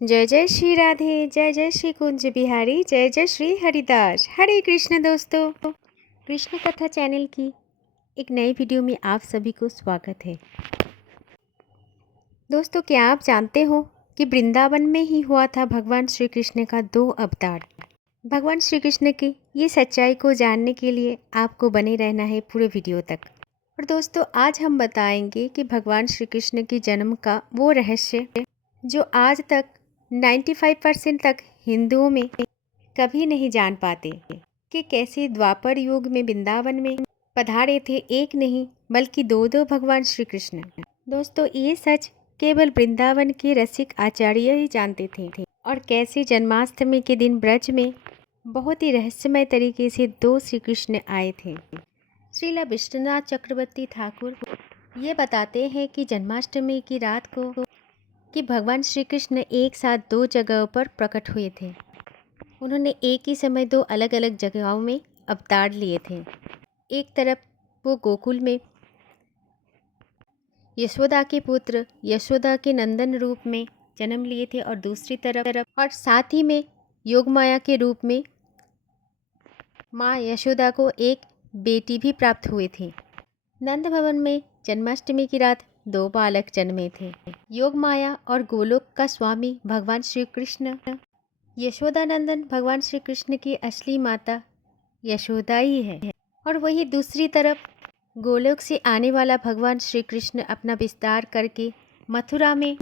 जय जय श्री राधे, जय जय श्री कुंज बिहारी, जय जय श्री हरिदास। हरे कृष्ण दोस्तों, कृष्ण कथा चैनल की एक नई वीडियो में आप सभी को स्वागत है। दोस्तों, क्या आप जानते हो कि वृंदावन में ही हुआ था भगवान श्री कृष्ण का 2 अवतार। भगवान श्री कृष्ण की ये सच्चाई को जानने के लिए आपको बने रहना है पूरे वीडियो तक। और दोस्तों, आज हम बताएंगे कि भगवान श्री कृष्ण के जन्म का वो रहस्य जो आज तक 95% तक हिंदुओं में कभी नहीं जान पाते कि कैसे द्वापर युग में वृंदावन में पधारे थे एक नहीं बल्कि दो भगवान श्री कृष्ण। दोस्तों, ये सच केवल वृंदावन के रसिक आचार्य ही जानते थे और कैसे जन्माष्टमी के दिन ब्रज में बहुत ही रहस्यमय तरीके से 2 श्री कृष्ण आए थे। श्रीला विश्वनाथ चक्रवर्ती ठाकुर ये बताते हैं कि जन्माष्टमी की रात को कि भगवान श्री कृष्ण एक साथ 2 जगहों पर प्रकट हुए थे। उन्होंने एक ही समय 2 अलग अलग जगहों में अवतार लिए थे। एक तरफ वो गोकुल में यशोदा के पुत्र यशोदा के नंदन रूप में जन्म लिए थे और दूसरी तरफ और साथ ही में योगमाया के रूप में माँ यशोदा को एक बेटी भी प्राप्त हुए थे। नंद भवन में जन्माष्टमी की रात 2 बालक जन्मे थे, योगमाया और गोलोक का स्वामी भगवान श्री कृष्ण। यशोदानंदन भगवान श्री कृष्ण की असली माता यशोदा ही है और वही दूसरी तरफ गोलोक से आने वाला भगवान श्री कृष्ण अपना विस्तार करके मथुरा में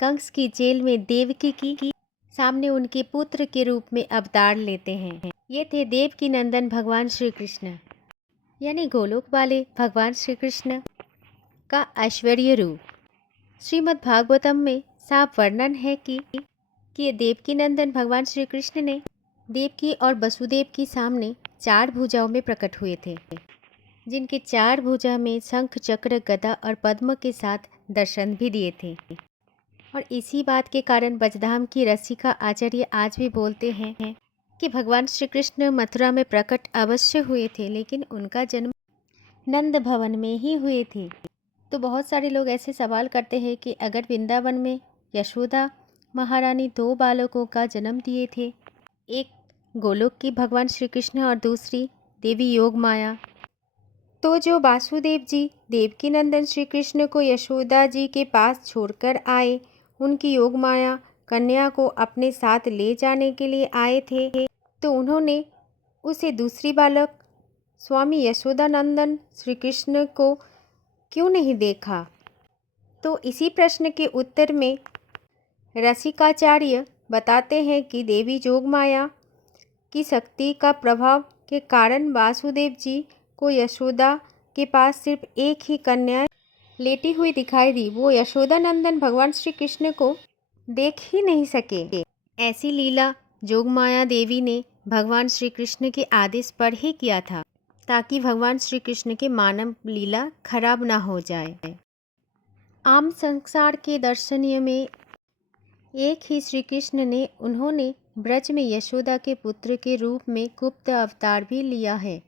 कंस की जेल में देवकी की सामने उनके पुत्र के रूप में अवतार लेते हैं। ये थे देवकी नंदन भगवान श्री कृष्ण, यानी गोलोक वाले भगवान श्री कृष्ण का ऐश्वर्य रूप। श्रीमद् भागवतम में साफ वर्णन है कि देवकी नंदन भगवान श्री कृष्ण ने देवकी और वसुदेव की सामने 4 भुजाओं में प्रकट हुए थे, जिनके 4 भुजा में शंख चक्र गदा और पद्म के साथ दर्शन भी दिए थे। और इसी बात के कारण ब्रजधाम की रसिका आचार्य आज भी बोलते हैं कि भगवान श्री कृष्ण मथुरा में प्रकट अवश्य हुए थे, लेकिन उनका जन्म नंद भवन में ही हुए थे। तो बहुत सारे लोग ऐसे सवाल करते हैं कि अगर वृंदावन में यशोदा महारानी 2 बालकों का जन्म दिए थे, एक गोलोक की भगवान श्री कृष्ण और दूसरी देवी योगमाया, तो जो वासुदेव जी देवकी नंदन श्री कृष्ण को यशोदा जी के पास छोड़कर आए, उनकी योगमाया कन्या को अपने साथ ले जाने के लिए आए थे, तो उन्होंने उसे दूसरी बालक स्वामी यशोदानंदन श्री कृष्ण को क्यों नहीं देखा? तो इसी प्रश्न के उत्तर में रसिकाचार्य बताते हैं कि देवी जोगमाया की शक्ति का प्रभाव के कारण वासुदेव जी को यशोदा के पास सिर्फ एक ही कन्या लेटी हुई दिखाई दी। वो यशोदानंदन भगवान श्री कृष्ण को देख ही नहीं सके। ऐसी लीला जोगमाया देवी ने भगवान श्री कृष्ण के आदेश पर ही किया था, ताकि भगवान श्री कृष्ण के मानव लीला खराब ना हो जाए। आम संसार के दर्शनीय में एक ही श्री कृष्ण ने उन्होंने ब्रज में यशोदा के पुत्र के रूप में गुप्त अवतार भी लिया है,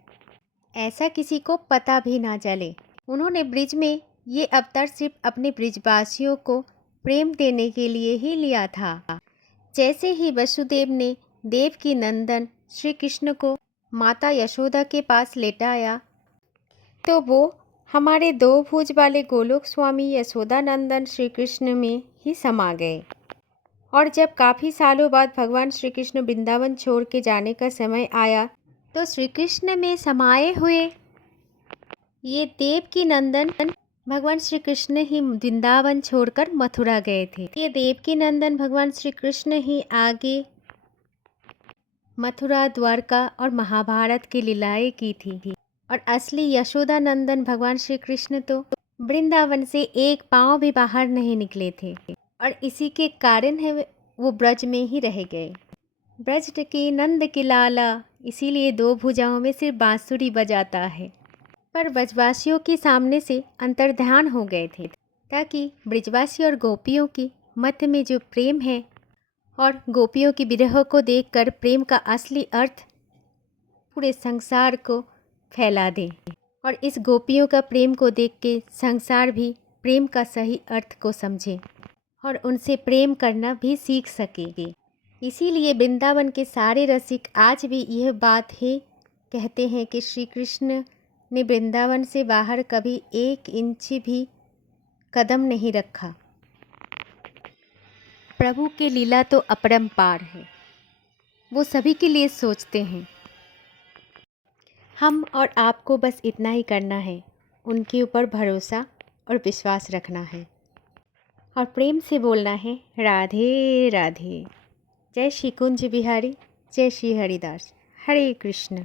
ऐसा किसी को पता भी ना चले। उन्होंने ब्रज में ये अवतार सिर्फ अपने ब्रजवासियों को प्रेम देने के लिए ही लिया था। जैसे ही वसुदेव ने देवकी नंदन श्री कृष्ण को माता यशोदा के पास लेटाया, तो वो हमारे 2 भुज वाले गोलोक स्वामी यशोदानंदन श्री कृष्ण में ही समा गए। और जब काफ़ी सालों बाद भगवान श्री कृष्ण वृंदावन छोड़ के जाने का समय आया, तो श्री कृष्ण में समाये हुए ये देवकी नंदन भगवान श्री कृष्ण ही वृंदावन छोड़कर मथुरा गए थे। ये देवकी नंदन भगवान श्री कृष्ण ही आगे मथुरा, द्वारका और महाभारत की लीलाएं की थी। और असली यशोदानंदन भगवान श्री कृष्ण तो वृंदावन से एक पाँव भी बाहर नहीं निकले थे और इसी के कारण है वो ब्रज में ही रह गए। ब्रज की नंद की लाला, इसीलिए 2 भुजाओं में सिर्फ बांसुरी बजाता है। पर ब्रजवासियों के सामने से अंतर्ध्यान हो गए थे, ताकि ब्रजवासी और गोपियों की मध्य में जो प्रेम है और गोपियों की विरह को देखकर प्रेम का असली अर्थ पूरे संसार को फैला दे और इस गोपियों का प्रेम को देख के संसार भी प्रेम का सही अर्थ को समझे और उनसे प्रेम करना भी सीख सकेंगे। इसीलिए वृंदावन के सारे रसिक आज भी यह बात ही कहते हैं कि श्री कृष्ण ने वृंदावन से बाहर कभी 1 इंच भी कदम नहीं रखा। प्रभु की लीला तो अपरंपार है, वो सभी के लिए सोचते हैं। हम और आपको बस इतना ही करना है, उनके ऊपर भरोसा और विश्वास रखना है और प्रेम से बोलना है राधे राधे। जय श्री कुंज बिहारी, जय श्री हरिदास, हरे कृष्ण।